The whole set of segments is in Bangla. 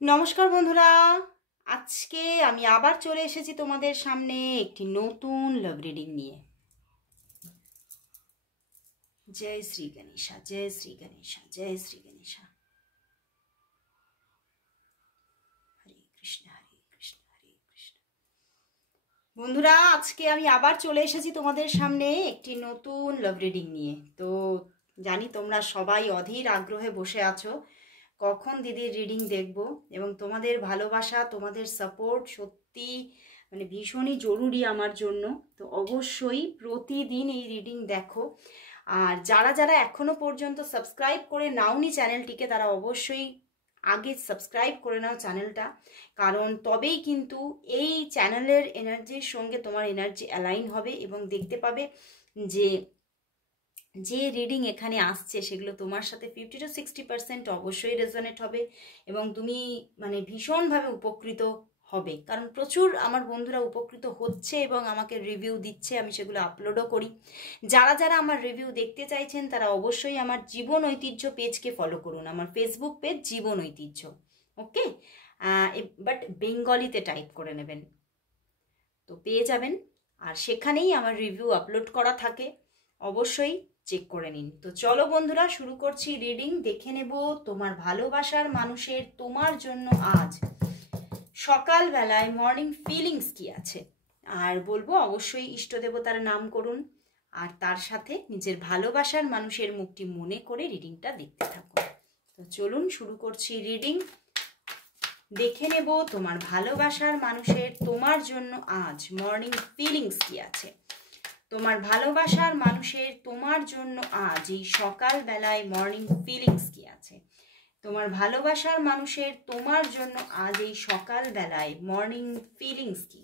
নমস্কার বন্ধুরা, আজকে আমি আবার চলে এসেছি তোমাদের সামনে একটি নতুন লাভ রিডিং নিয়ে। জয় শ্রী গণেশা, জয় শ্রী গণেশা, জয় শ্রী গণেশা। হরে কৃষ্ণ, হরে কৃষ্ণ, হরে কৃষ্ণ। বন্ধুরা, আজকে আমি আবার চলে এসেছি তোমাদের সামনে একটি নতুন লাভ রিডিং নিয়ে। তো জানি তোমরা সবাই অধীর আগ্রহে বসে আছো কখন দিদির রিডিং দেখব, এবং তোমাদের ভালোবাসা, তোমাদের সাপোর্ট সত্যি ভীষণই জরুরি আমার জন্য। তো অবশ্যই প্রতিদিন এই রিডিং দেখো। আর যারা যারা এখনো পর্যন্ত সাবস্ক্রাইব করে নাওনি চ্যানেলটিকে, তারা অবশ্যই আগে সাবস্ক্রাইব করে নাও চ্যানেলটা, কারণ তবেই কিন্তু এই চ্যানেলের এনার্জির সঙ্গে তোমার এনার্জি অ্যালাইন হবে এবং দেখতে পাবে যে যে রিডিং এখানে আসছে সেগুলো তোমার সাথে 50-60% অবশ্যই রেজোনেট হবে এবং তুমি ভীষণভাবে উপকৃত হবে। কারণ প্রচুর আমার বন্ধুরা উপকৃত হচ্ছে এবং আমাকে রিভিউ দিচ্ছে, আমি সেগুলো আপলোডও করি। যারা যারা আমার রিভিউ দেখতে চাইছেন তারা অবশ্যই আমার জীবন ঐতিহ্য পেজকে ফলো করুন, আমার ফেসবুক পেজ জীবন ঐতিহ্য। ওকে, বাট বেঙ্গলিতে টাইপ করে নেবেন তো পেয়ে যাবেন, আর সেখানেই আমার রিভিউ আপলোড করা থাকে, অবশ্যই চেক করে নিন। তো চলো বন্ধুরা, শুরু করছি রিডিং। দেখে নেব তোমার ভালোবাসার মানুষের তোমার জন্য আজ সকালবেলায় মর্নিং ফিলিংস কি আছে, আর বলবো অবশ্যই ইষ্ট দেবতার নাম করুন, আর তার সাথে নিজের ভালোবাসার মানুষের মুখটি মনে করে রিডিংটা দেখতে থাকুন। তো চলুন শুরু করছি রিডিং। দেখে নেব তোমার ভালোবাসার মানুষের তোমার জন্য আজ মর্নিং ফিলিংস কি আছে। তোমার ভালোবাসার মানুষের তোমার জন্য আজ এই সকালবেলায় মর্নিং ফিলিংস কি আছে। তোমার ভালোবাসার মানুষের তোমার জন্য আজ এই সকালবেলায় মর্নিং ফিলিংস কি,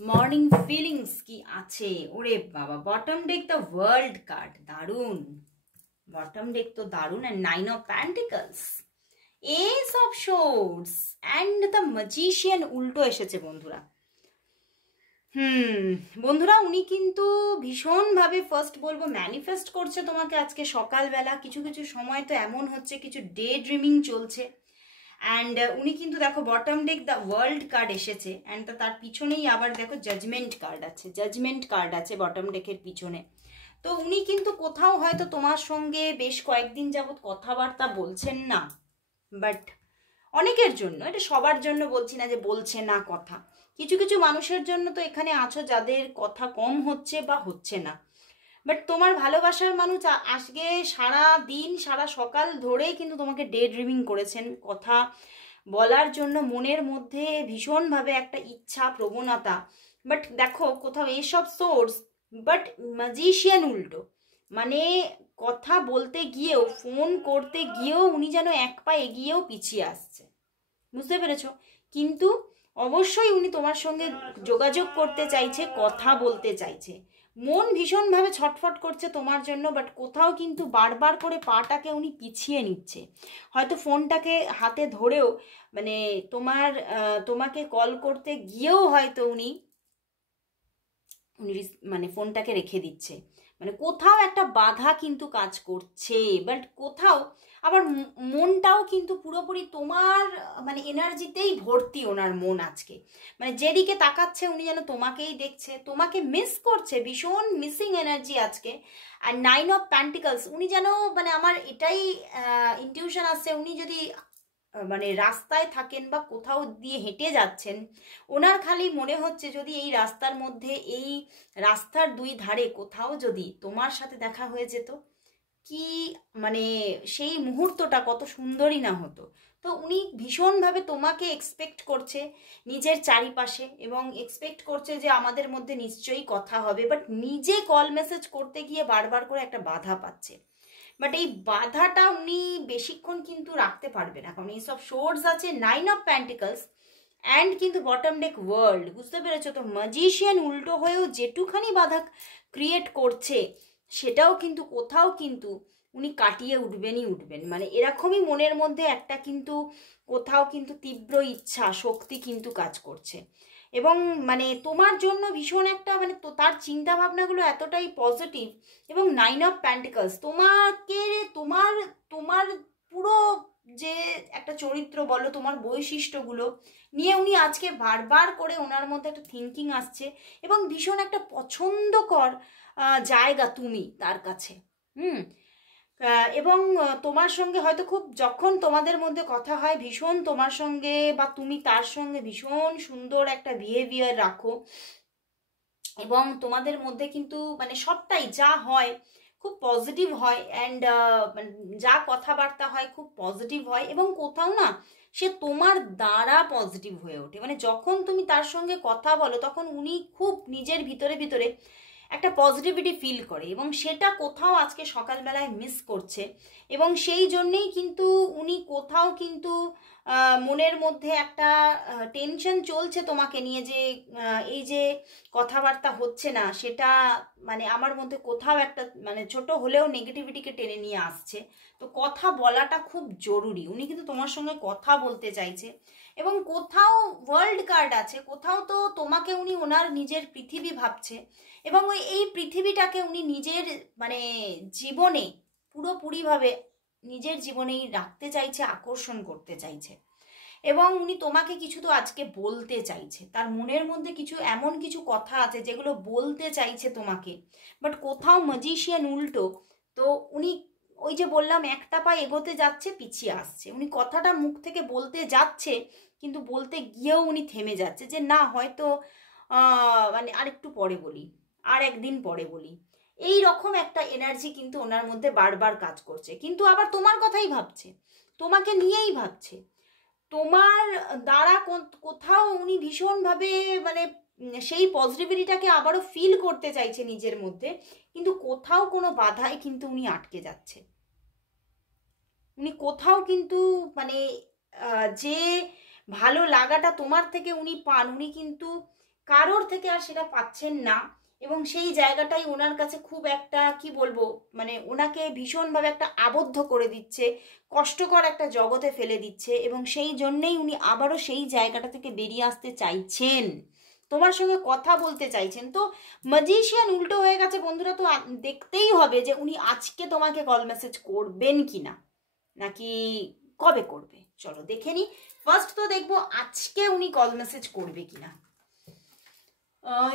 মর্নিং ফিলিংস কি আছে। ওরে বাবা, bottom day the world card, দারুণ বটম ডেক তো দারুণ। And 9 of Pentacles, S of swords and the magician উল্টো এসেছে বন্ধুরা। বন্ধুরা, উনি কিন্তু ভীষণভাবে ফার্স্ট বলবো ম্যানিফেস্ট করছে তোমাকে আজকে সকালবেলা। কিছু কিছু সময় তো এমন হচ্ছে কিছু ডে ড্রিমিং চলছে। অ্যান্ড উনি কিন্তু দেখো bottom day the world card এসেছে, অ্যান্ড তার পিছনেই আবার দেখো জাজমেন্ট কার্ড আছে, জাজমেন্ট কার্ড আছে বটম ডেকের পিছনে। তো উনি কিন্তু কোথাও হয়তো তোমার সঙ্গে বেশ কয়েকদিন যাবৎ কথাবার্তা বলছেন না, বাট অনেকের জন্য, এটা সবার জন্য বলছি না যে বলছে না কথা, কিছু কিছু মানুষের জন্য তো এখানে আছো যাদের কথা কম হচ্ছে বা হচ্ছে না। বাট তোমার ভালোবাসার মানুষ আজকে সারা দিন সারা সকাল ধরে কিন্তু তোমাকে ডে ড্রিমিং করেছেন, কথা বলার জন্য মনের মধ্যে ভীষণভাবে একটা ইচ্ছা প্রবণতা। বাট দেখো কোথাও এইসব সোর্স, বাট ম্যাজিশিয়ান উল্টো, মানে কথা বলতে গিয়েও, ফোন করতে গিয়েও উনি যেন এক পা এগিয়েও পিছিয়ে আসছে, বুঝতে পেরেছো? কিন্তু অবশ্যই উনি তোমার সঙ্গে যোগাযোগ করতে চাইছে, কথা বলতে চাইছে, মন ভীষণভাবে ছটফট করছে তোমার জন্য, বাট কোথাও কিন্তু বারবার করে পাটাকে উনি পিছিয়ে নিচ্ছে। হয়তো ফোনটাকে হাতে ধরেও তোমাকে কল করতে গিয়েও হয়তো উনি উনি ফোনটাকে রেখে দিচ্ছে। কোথাও একটা বাধা কিন্তু কাজ করছে, বাট কোথাও আবার মনটাও কিন্তু পুরোপুরি তোমার এনার্জিতেই ভর্তি ওনার মন আজকে। যেদিকে তাকাচ্ছে উনি যেন তোমাকেই দেখছে, তোমাকে মিস করছে, ভীষণ মিসিং এনার্জি আজকে। আর 9 of Pentacles, উনি যেন আমার এটাই ইনটিউশন আসছে, উনি যদি রাস্তায় থাকেন বা কোথাও দিয়ে হেঁটে যাচ্ছেন, ওনার খালি মনে হচ্ছে যদি এই রাস্তার মধ্যে, এই রাস্তার দুই ধারে কোথাও যদি তোমার সাথে দেখা হয়ে যেত, কি সেই মুহূর্তটা কত সুন্দরই না হতো। তো উনি ভীষণভাবে তোমাকে এক্সপেক্ট করছে নিজের চারিপাশে, এবং এক্সপেক্ট করছে যে আমাদের মধ্যে নিশ্চয়ই কথা হবে, বাট নিজে কল মেসেজ করতে গিয়ে বারবার করে একটা বাধা পাচ্ছে। বাট এই বাধাটা উনি বেশিক্ষণ কিন্তু রাখতে পারবে না, কারণ এইসব সোর্স আছে 9 of Pentacles অ্যান্ড কিন্তু বটম ডেক ওয়ার্ল্ড, বুঝতে পেরেছো? তো ম্যাজিশিয়ান উল্টো হয়েও যেটুখানি বাধা ক্রিয়েট করছে সেটাও কিন্তু কোথাও কিন্তু উনি কাটিয়ে উঠবেনই উঠবেন। এরকমই মনের মধ্যে একটা কিন্তু কোথাও কিন্তু তীব্র ইচ্ছা শক্তি কিন্তু কাজ করছে, এবং তোমার জন্য ভীষণ একটা তো তার চিন্তা ভাবনাগুলো এতটাই পজিটিভ। এবং 9 of Pentacles তোমাকে, তোমার তোমার পুরো যে একটা চরিত্র বলো, তোমার বৈশিষ্ট্যগুলো নিয়ে উনি আজকে বারবার করে ওনার মধ্যে একটা থিঙ্কিং আসছে, এবং ভীষণ একটা পছন্দকর জায়গা তুমি তার কাছে। হুম। এবং তোমার সঙ্গে হয়তো খুব, যখন তোমাদের মধ্যে কথা হয় ভীষণ তোমার সঙ্গে বা তুমি তার সঙ্গে ভীষণ সুন্দর একটা বিহেভিয়ার রাখো, এবং তোমাদের মধ্যে কিন্তু মানে সবটাই যা হয় খুব পজিটিভ হয়, অ্যান্ড যা কথাবার্তা হয় খুব পজিটিভ হয়, এবং কোথাও না সে তোমার দ্বারা পজিটিভ হয়ে ওঠে। মানে যখন তুমি তার সঙ্গে কথা বলো তখন উনি খুব নিজের ভিতরে ভিতরে একটা পজিটিভিটি ফিল করে, এবং সেটা কোথাও আজকে সকালবেলায় মিস করছে, এবং সেই জন্যেই কিন্তু উনি কোথাও কিন্তু মনের মধ্যে একটা টেনশন চলছে তোমাকে নিয়ে, যে এই যে কথাবার্তা হচ্ছে না সেটা মানে আমার মধ্যে কোথাও একটা মানে ছোট হলেও নেগেটিভিটিকে টেনে নিয়ে আসছে। তো কথা বলাটা খুব জরুরি, উনি কিন্তু তোমার সঙ্গে কথা বলতে চাইছে, এবং কোথাও ওয়ার্ল্ড কার্ড আছে, কোথাও তো তোমাকে উনি ওনার নিজের পৃথিবী ভাবছে, এবং ওই এই পৃথিবীটাকে উনি নিজের মানে জীবনে পুরোপুরিভাবে নিজের জীবনেই রাখতে চাইছে, আকর্ষণ করতে চাইছে, এবং উনি তোমাকে কিছু তো আজকে বলতে চাইছে, তার মনের মধ্যে কিছু এমন কিছু কথা আছে যেগুলো বলতে চাইছে তোমাকে, বাট কোথাও ম্যাজিশিয়ান উল্টো। তো উনি ওই যে বললাম একটা পা এগোতে যাচ্ছে পিছিয়ে আসছে, উনি কথাটা মুখ থেকে বলতে যাচ্ছে কিন্তু বলতে গিয়েও উনি থেমে যাচ্ছে, যে না হয়তো মানে আরেকটু পরে বলি, আর একদিন পরে বলি, এই রকম একটা এনার্জি কিন্তু ওনার মধ্যে বারবার কাজ করছে, কিন্তু আবার তোমার কথাই ভাবছে, তোমাকে নিয়েই ভাবছে, তোমার দ্বারা কোথাও উনি ভীষণভাবে মানে সেই পজিটিভিটিটাকে আবারও ফিল করতে চাইছে নিজের মধ্যে, কিন্তু কোথাও কোনো বাধায় কিন্তু উনি আটকে যাচ্ছে, উনি কোথাও কিন্তু মানে যে ভালো লাগাটা তোমার থেকে উনি পান, উনি কিন্তু কারোর থেকে আর সেটা পাচ্ছেন না, এবং সেই জায়গাটাই ওনার কাছে খুব একটা কি বলবো মানে ওনাকে ভীষণভাবে একটা আবদ্ধ করে দিচ্ছে, কষ্টকর একটা জগতে ফেলে দিচ্ছে, এবং সেই জন্যেই উনি আবারও সেই জায়গাটা থেকে বেরিয়ে আসতে চাইছেন, তোমার সঙ্গে কথা বলতে চাইছেন। তো ম্যাজিশিয়ান উল্টো হয়ে গেছে বন্ধুরা, তো দেখতেই হবে যে উনি আজকে তোমাকে কল মেসেজ করবেন কিনা, নাকি কবে করবে। চলো দেখে নি, ফার্স্ট তো দেখবো আজকে উনি কল মেসেজ করবে কিনা।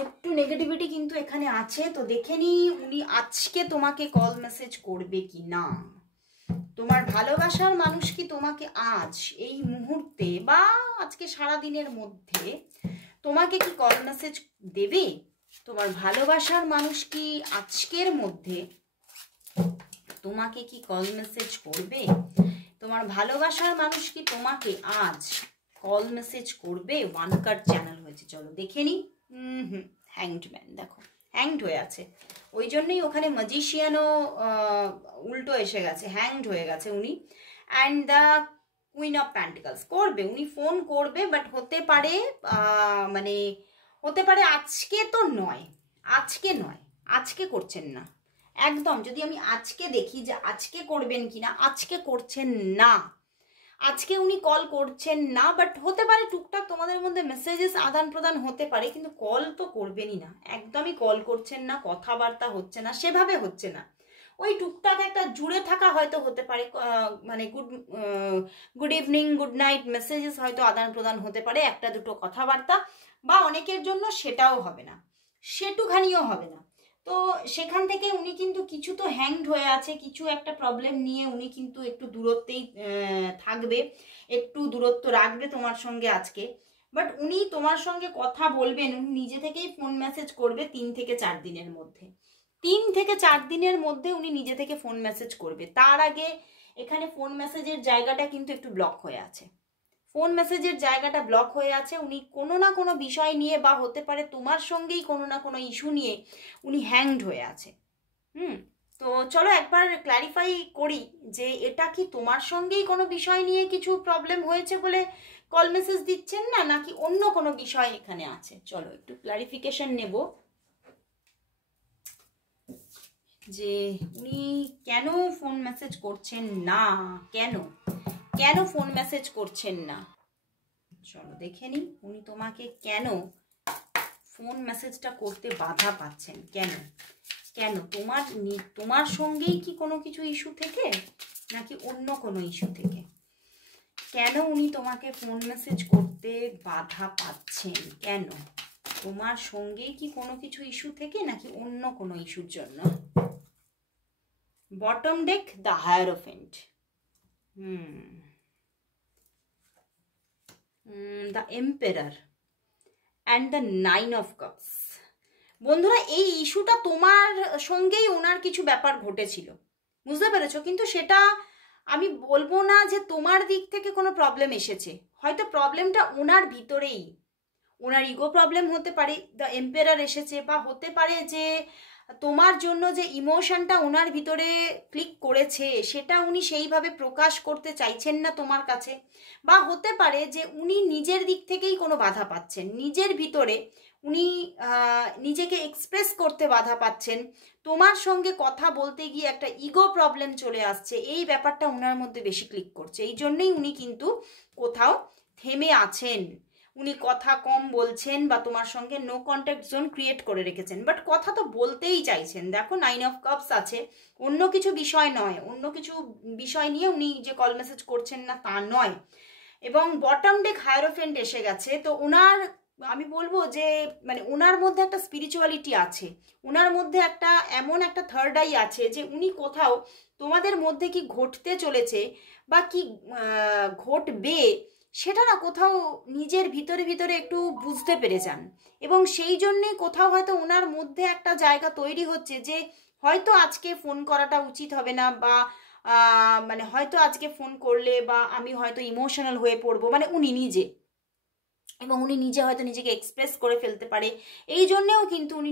একটু নেগেটিভিটি কিন্তু এখানে আছে, তো দেখে নি উনি আজকে তোমাকে কল মেসেজ করবে কি না। তোমার ভালোবাসার মানুষ কি তোমাকে আজ এই মুহূর্তে বা আজকে সারা দিনের মধ্যে তোমাকে কি কল মেসেজ দেবে? তোমার ভালোবাসার মানুষ কি আজকের মধ্যে তোমাকে কি কল মেসেজ করবে? তোমার ভালোবাসার মানুষ কি তোমাকে আজ কল মেসেজ করবে? ওয়ান কার্ড চ্যানেল হয়েছে, চলো দেখে নি। হ্যাংড ম্যান, দেখো হ্যাংড হয়ে আছে, ওই জন্যই ওখানে ম্যাজিশিয়ানও উল্টো এসে গেছে, হ্যাংড হয়ে গেছে উনি। And the queen of pentacles, করবে উনি, ফোন করবে, বাট হতে পারে মানে হতে পারে আজকে তো নয়, আজকে নয়, আজকে করছেন না একদম। যদি আমি আজকে দেখি যে আজকে করবেন কিনা, আজকে করছেন না, আজকে উনি কল করছেন না, বাট হতে পারে টুকটাক তোমাদের মধ্যে মেসেজেস আদান প্রদান হতে পারে, কিন্তু কল তো করবেনই না, একদমই কল করছেন না, কথাবার্তা হচ্ছে না, সেভাবে হচ্ছে না, ওই টুকটাক একটা জুড়ে থাকা হয়তো হতে পারে, মানে good evening good night messages হয়তো আদান প্রদান হতে পারে, একটা দুটো কথাবার্তা, বা অনেকের জন্য সেটাও হবে না, সেটুখানিও হবে না। তো সেখান থেকে উনি কিন্তু কিছু তো হ্যাংড হয়ে আছে, কিছু একটা প্রবলেম নিয়ে উনি কিন্তু একটু দূরত্বেই থাকবে, একটু দূরত্ব রাখবে তোমার সঙ্গে আজকে, বাট উনি তোমার সঙ্গে কথা বলবেন, উনি নিজে থেকেই ফোন মেসেজ করবে 3 থেকে 4 দিনের মধ্যে, 3 থেকে 4 দিনের মধ্যে উনি নিজে থেকে ফোন মেসেজ করবে। তার আগে এখানে ফোন মেসেজের জায়গাটা কিন্তু একটু ব্লক হয়ে আছে, ফোন মেসেজের জায়গাটা ব্লক হয়ে আছে, উনি কোনো না কোনো বিষয় নিয়ে, বা হতে পারে তোমার সঙ্গেই কোনো না কোনো ইস্যু নিয়ে উনি হ্যাংড হয়ে আছে। তো চলো একবার ক্ল্যারিফাই করি যে এটা কি তোমার সঙ্গেই কোনো বিষয় নিয়ে কিছু প্রবলেম হয়েছে বলে কল মেসেজ দিচ্ছেন না, নাকি অন্য কোনো বিষয় এখানে আছে। চলো একটু ক্ল্যারিফিকেশন নেব যে উনি কেন ফোন মেসেজ করছেন না, কেন কেন ফোন মেসেজ করছেন না। চলো দেখে নি উনি তোমাকে কেন ফোন মেসেজটা করতে বাধা পাচ্ছেন, কেন কেন তোমার সঙ্গেই কি কোনো কিছু ইস্যু থেকে, নাকি অন্য কোনো ইস্যু থেকে। কেন উনি তোমাকে ফোন মেসেজ করতে বাধা পাচ্ছেন? কেন? তোমার সঙ্গে কি কোনো কিছু ইস্যু থেকে নাকি অন্য কোনো ইস্যুর জন্য? Bottom day the hierophant, the emperor and the 9 of cups. বন্ধুরা, এই ইস্যুটা তোমার সঙ্গেই ওনার কিছু ব্যাপার ঘটেছিল, বুঝতে পেরেছো? কিন্তু সেটা আমি বলবো না যে তোমার দিক থেকে কোনো প্রবলেম এসেছে, হয়তো প্রবলেমটা ওনার ভিতরেই। ওনার ইগো প্রবলেম হতে পারে, দ্য এম্পেরার এসেছে, বা হতে পারে যে তোমার জন্য যে ইমোশনটা ওনার ভিতরে ক্লিক করেছে সেটা উনি সেইভাবে প্রকাশ করতে চাইছেন না তোমার কাছে, বা হতে পারে যে উনি নিজের দিক থেকেই কোনো বাধা পাচ্ছেন, নিজের ভিতরে উনি নিজেকে এক্সপ্রেস করতে বাধা পাচ্ছেন, তোমার সঙ্গে কথা বলতে গিয়ে একটা ইগো প্রবলেম চলে আসছে, এই ব্যাপারটা ওনার মধ্যে বেশি ক্লিক করছে। এই জন্যই উনি কিন্তু কোথাও থেমে আছেন, উনি কথা কম বলছেন, বা তোমার সঙ্গে নো কন্ট্যাক্ট জোন ক্রিয়েট করে রেখেছেন, বাট কথা তো বলতেই চাইছেন। দেখো 9 অফ কাপস আছে, অন্য কিছু বিষয় নয়, অন্য কিছু বিষয় নিয়ে উনি যে কল মেসেজ করছেন না তা নয়। এবং বটম ডেক হায়ারোফেন্ট এসে গেছে, তো ওনার, আমি বলবো যে মানে ওনার মধ্যে একটা স্পিরিচুয়ালিটি আছে, ওনার মধ্যে একটা এমন একটা থার্ড আই আছে যে উনি কোথাও তোমাদের মধ্যে কি ঘটতে চলেছে বা কি ঘটবে সেটা না কোথাও নিজের ভিতরে ভিতরে একটু বুঝতে পেরে যান, এবং সেই জন্যে কোথাও হয়তো ওনার মধ্যে একটা জায়গা তৈরি হচ্ছে যে হয়তো আজকে ফোন করাটা উচিত হবে না, বা মানে হয়তো আজকে ফোন করলে বা আমি হয়তো ইমোশনাল হয়ে পড়বো, মানে উনি নিজে, এবং উনি নিজে হয়তো নিজেকে এক্সপ্রেস করে ফেলতে পারে, এই জন্যেও কিন্তু উনি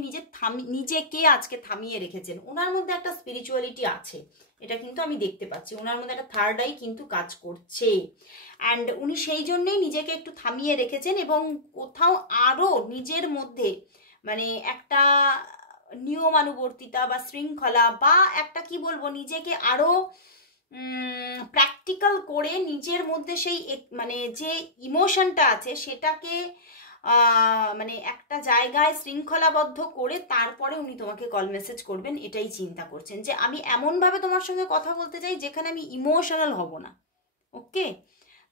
নিজেকে আজকে থামিয়ে রেখেছেন। ওনার মধ্যে একটা স্পিরিচুয়ালিটি আছে, এটা কিন্তু আমি দেখতে পাচ্ছি, ওনার মধ্যে একটা থার্ড আই কিন্তু কাজ করছে, অ্যান্ড উনি সেই জন্যেই নিজেকে একটু থামিয়ে রেখেছেন, এবং কোথাও আরও নিজের মধ্যে মানে একটা নিয়মানুবর্তিতা বা শৃঙ্খলা, বা একটা কি বলবো, নিজেকে আরও প্র্যাকটিক্যাল করে নিজের মধ্যে সেই মানে যে ইমোশনটা আছে সেটাকে মানে একটা জায়গায় শৃঙ্খলাবদ্ধ করে তারপরে উনি তোমাকে কল মেসেজ করবেন, এটাই চিন্তা করছেন যে আমি এমনভাবে তোমার সঙ্গে কথা বলতে চাই যেখানে আমি ইমোশনাল হব না। ওকে,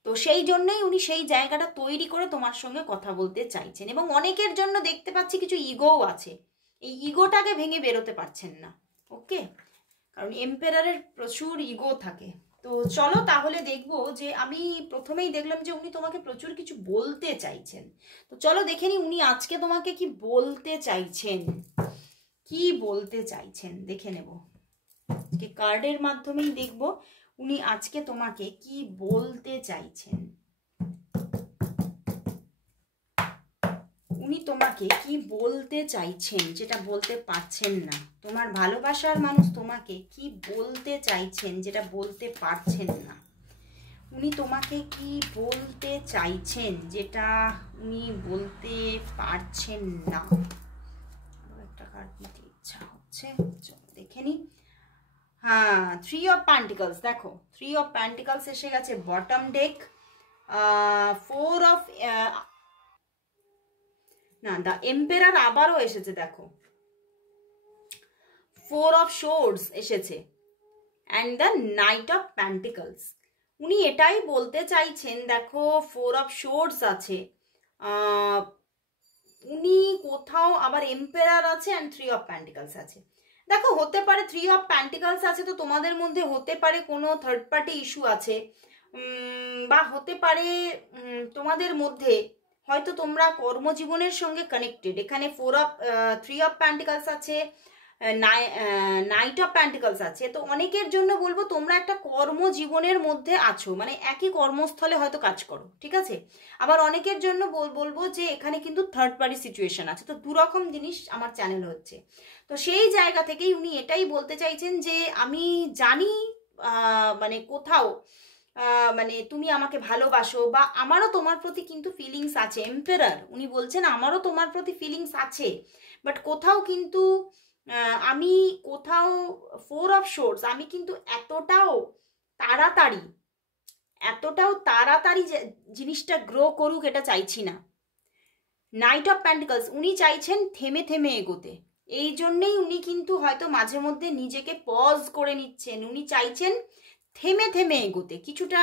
তো সেই জন্যই উনি সেই জায়গাটা তৈরি করে তোমার সঙ্গে কথা বলতে চাইছেন, এবং অনেকের জন্য দেখতে পাচ্ছি কিছু ইগোও আছে, এই ইগোটাকে ভেঙে বেরোতে পারছেন না। ওকে, কারণ এম্পেরারের প্রচুর ইগো থাকে। তো চলো তাহলে দেখবো যে আমি প্রথমেই দেখলাম যে উনি তোমাকে প্রচুর কিছু বলতে চাইছেন, তো চলো দেখে নি উনি আজকে তোমাকে কি বলতে চাইছেন, কি বলতে চাইছেন দেখে নেব। আজকে কার্ডের মাধ্যমেই দেখবো উনি আজকে তোমাকে কি বলতে চাইছেন, উনি তোমাকে কি বলতে চাইছেন যেটা বলতে পারছেন না, তোমার ভালোবাসার মানুষ তোমাকে কি বলতে চাইছেন যেটা বলতে পারছেন না, উনি তোমাকে কি বলতে চাইছেন যেটা উনি বলতে পারছেন না। একটা কার্ড নিতে ইচ্ছা হচ্ছে, চলো দেখে নি। হ্যাঁ, 3 অফ প্যান্টিকলস, দেখো 3 অফ প্যান্টিকলস এসে গেছে বটম ডেক, 4 অফ না, দ্য এম্পেরার আবারও এসেছে, দেখো 4 অফ শোর্ডস এসেছে, and the night of pentacles. উনি এটাই বলতে চাইছেন, দেখো 4 অফ শোর্ডস আছে, উনি কোথাও আবার এম্পেরার আছে অ্যান্ড 3 অফ প্যান্টিকলস আছে। দেখো হতে পারে 3 অফ প্যান্টিকলস আছে, তো তোমাদের মধ্যে হতে পারে কোনো থার্ড পার্টি ইস্যু আছে, বা হতে পারে তোমাদের মধ্যে হয়তো তোমরা কর্মজীবনের সঙ্গে কানেক্টেড। এখানে 3 অফ প্যান্টিকলস আছে, নাইট অফ প্যান্টিকলস আছে, তো অনেকের জন্য বলবো তোমরা একটা কর্মজীবনের মধ্যে আছো, মানে একই কর্মস্থলে হয়তো কাজ করো, ঠিক আছে। আবার অনেকের জন্য বলবো যে এখানে কিন্তু থার্ড পার্টি সিচুয়েশন আছে, তো দুরকম জিনিস আমার চ্যানেল হচ্ছে। তো সেই জায়গা থেকেই উনি এটাই বলতে চাইছেন যে আমি জানি মানে কোথাও মানে তুমি আমাকে ভালোবাসো, বা আমারও তোমার প্রতি কিন্তু ফিলিংস আছে। এম্পেরার উনি বলছেন আমারও তোমার প্রতি ফিলিংস আছে, বাট কোথাও কিন্তু আমি কোথাও 4 অফ শোর্স, আমি কিন্তু এতটাও তাড়াতাড়ি জিনিসটা গ্রো করুক এটা চাইছি না। নাইট অফ প্যান্টিকলস, উনি চাইছেন থেমে থেমে এগোতে, এই জন্যেই উনি কিন্তু হয়তো মাঝে মধ্যে নিজেকে পজ করে নিচ্ছেন, উনি চাইছেন থেমে থেমে এগোতে, কিছুটা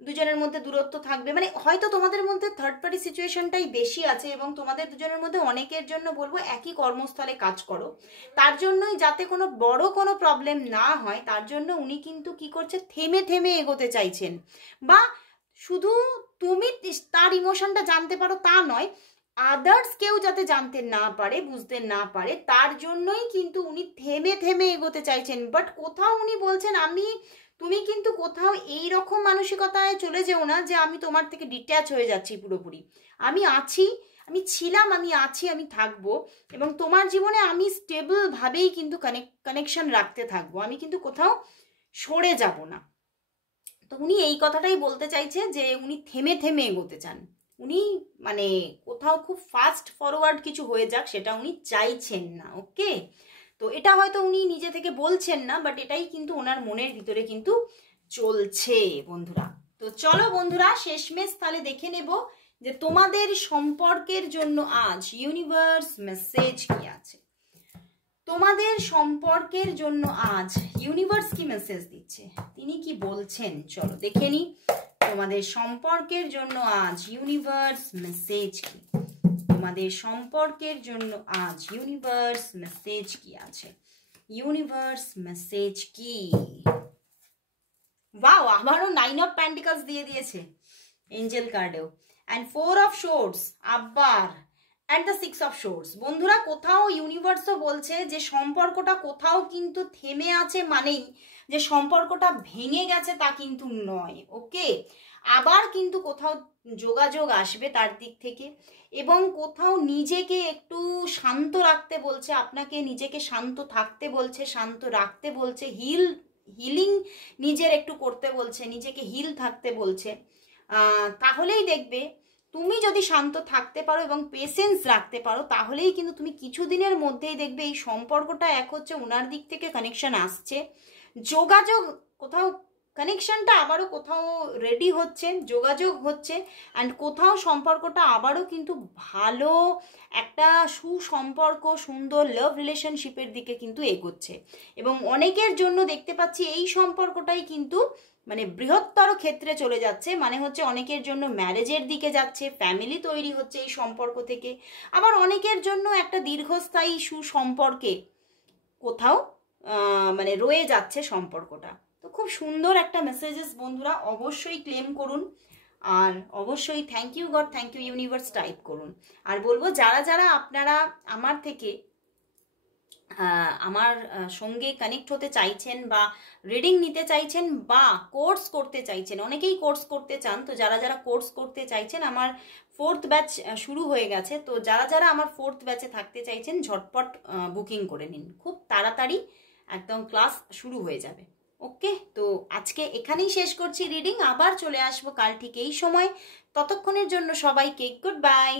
দুজনের মধ্যে দূরত্ব থাকবে, মানে হয়তো তোমাদের মধ্যে থার্ড পার্টি সিচুয়েশনটাই বেশি আছে এবং তোমাদের দুজনের মধ্যে অনেকের জন্য বলবো একই কর্মস্থলে কাজ করো, তার জন্যই যাতে কোনো বড় কোনো প্রবলেম না হয় তার জন্য উনি কিন্তু কি করছে, থেমে থেমে এগোতে চাইছেন। বা শুধু তুমি তার ইমোশনটা জানতে পারো তা নয়, আদার্স কেউ যাতে জানতে না পারে, বুঝতে না পারে, তার জন্যই কিন্তু উনি থেমে থেমে এগোতে চাইছেন। বাট কোথাও উনি বলছেন তুমি কিন্তু কোথাও এই রকম মানসিকতায় চলে যেও না যে আমি তোমার থেকে ডিট্যাচ হয়ে যাচ্ছি পুরোপুরি। আমি আছি, আমি ছিলাম, আমি আছি, আমি থাকবো এবং তোমার জীবনে আমি স্টেবল ভাবেই কিন্তু কানেকশন রাখতে থাকবো, আমি কিন্তু কোথাও সরে যাব না। তো উনি এই কথাটাই বলতে চাইছে যে উনি থেমে থেমে এগোতে চান, উনি মানে কোথাও খুব ফাস্ট ফরওয়ার্ড কিছু হয়ে যাক সেটা উনি চাইছেন না। ওকে, তো এটা হয়তো উনি নিজে থেকে বলছেন না, বাট এটাই কিন্তু ওনার মনের ভিতরে কিন্তু চলছে বন্ধুরা। তো চলো বন্ধুরা, শেষমেশ তাহলে দেখে নেব যে তোমাদের সম্পর্কের জন্য আজ ইউনিভার্স মেসেজ কি আছে। তোমাদের সম্পর্কের জন্য আজ ইউনিভার্স কি মেসেজ দিচ্ছে, তিনি কি বলছেন, চলো দেখে নি। তোমাদের সম্পর্কের জন্য আজ ইউনিভার্স মেসেজ কি, তোমাদের সম্পর্কের জন্য আজ ইউনিভার্স মেসেজ কি আছে, ইউনিভার্স মেসেজ কি। ওয়াও, আবারও 9 অফ পেন্টিকলস দিয়ে দিয়েছে এঞ্জেল কার্ডেও, অ্যান্ড 4 অফ সোর্ডস আবার, অ্যান্ড দ্য 6 অফ সোর্ডস। বন্ধুরা কোথাও ইউনিভার্সও বলছে যে সম্পর্কটা কোথাও কিন্তু থেমে আছে, মানেই যে সম্পর্কটা ভেঙে গেছে তা কিন্তু নয়। ওকে, আবার কিন্তু কোথাও যোগাযোগ আসবে তার দিক থেকে, এবং কোথাও নিজেকে একটু শান্ত রাখতে বলছে, আপনাকে নিজেকে শান্ত থাকতে বলছে, শান্ত রাখতে বলছে, হিলিং নিজের একটু করতে বলছে, নিজেকে হিল থাকতে বলছে। তাহলেই দেখবে তুমি যদি শান্ত থাকতে পারো এবং পেশেন্স রাখতে পারো, তাহলেই কিন্তু তুমি কিছুদিনের মধ্যেই দেখবে এই সম্পর্কটা এক হচ্ছে, ওনার দিক থেকে কানেকশন আসছে, যোগাযোগ কোথাও কানেকশনটা আবারও কোথাও রেডি হচ্ছে, যোগাযোগ হচ্ছে, অ্যান্ড কোথাও সম্পর্কটা আবারও কিন্তু ভালো একটা সুসম্পর্ক, সুন্দর লাভ রিলেশনশিপের দিকে কিন্তু এগোচ্ছে। এবং অনেকের জন্য দেখতে পাচ্ছি এই সম্পর্কটাই কিন্তু মানে বৃহত্তর ক্ষেত্রে চলে যাচ্ছে, মানে হচ্ছে অনেকের জন্য ম্যারেজের দিকে যাচ্ছে, ফ্যামিলি তৈরি হচ্ছে এই সম্পর্ক থেকে, আবার অনেকের জন্য একটা দীর্ঘস্থায়ী সুসম্পর্কে কোথাও মানে রয়ে যাচ্ছে সম্পর্কটা। তো খুব সুন্দর একটা মেসেজেস বন্ধুরা, অবশ্যই ক্লেম করুন, আর অবশ্যই thank you God, thank you universe type করুন। আর বলবো যারা যারা আপনারা আমার থেকে আমার সঙ্গে কানেক্ট হতে চাইছেন বা রিডিং নিতে চাইছেন বা কোর্স করতে চাইছেন, অনেকেই কোর্স করতে চান, তো যারা যারা কোর্স করতে চাইছেন, আমার 4th ব্যাচ শুরু হয়ে গেছে, তো যারা যারা আমার 4th ব্যাচে থাকতে চাইছেন ঝটপট বুকিং করে নিন, খুব তাড়াতাড়ি একদম ক্লাস শুরু হয়ে যাবে। ওকে, তো আজকে এখানেই শেষ করছি রিডিং, আবার চলে আসবো কাল ঠিক এই সময়, ততক্ষণের জন্য সবাইকে গুড বাই।